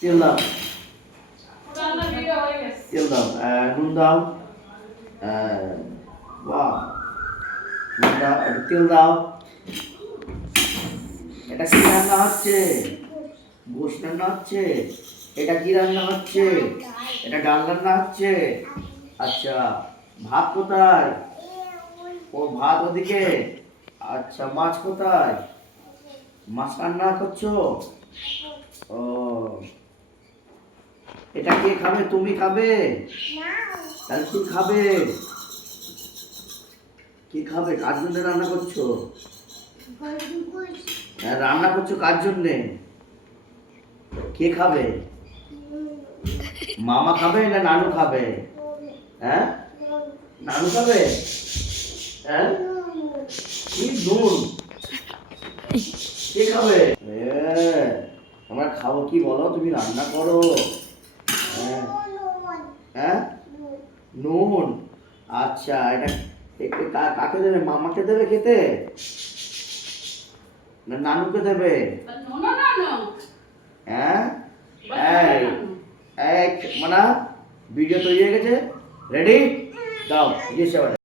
তেল দাও, তেল দাও, নুন দাও, বাহ, নুন দাও, একটু তেল দাও। এটা কি রান্না হচ্ছে? গোশ রান্না হচ্ছে? এটা কি রান্না হচ্ছে? এটা ডাল রান্না হচ্ছে? আচ্ছা, ভাত কোথায়? ও ভাত ওদিকে। আচ্ছা, মাছ কোথায়? মাছ রান্না করছো? ও, এটা কে খাবে? তুমি খাবে? তাহলে কি খাবে? কি খাবে? কার জন্য রান্না করছো? হ্যাঁ, রান্না করছো কার জন্যে? কে খাবে? মামা খাবে না নানু খাবে? হ্যাঁ, নানু খাবে? হ্যাঁ, কি নুন? কে খাবে? আমরা খাবো কি বলো? তুমি রান্না করো। হ্যাঁ, হ্যাঁ, নুন। আচ্ছা, এটা কাকে দেবে? মামাকে দেবে খেতে না নানুকে দেবে? হ্যাঁ, এই এই মানে ভিডিও তৈরি হয়ে গেছে, রেডি? দাও, দিয়েছে।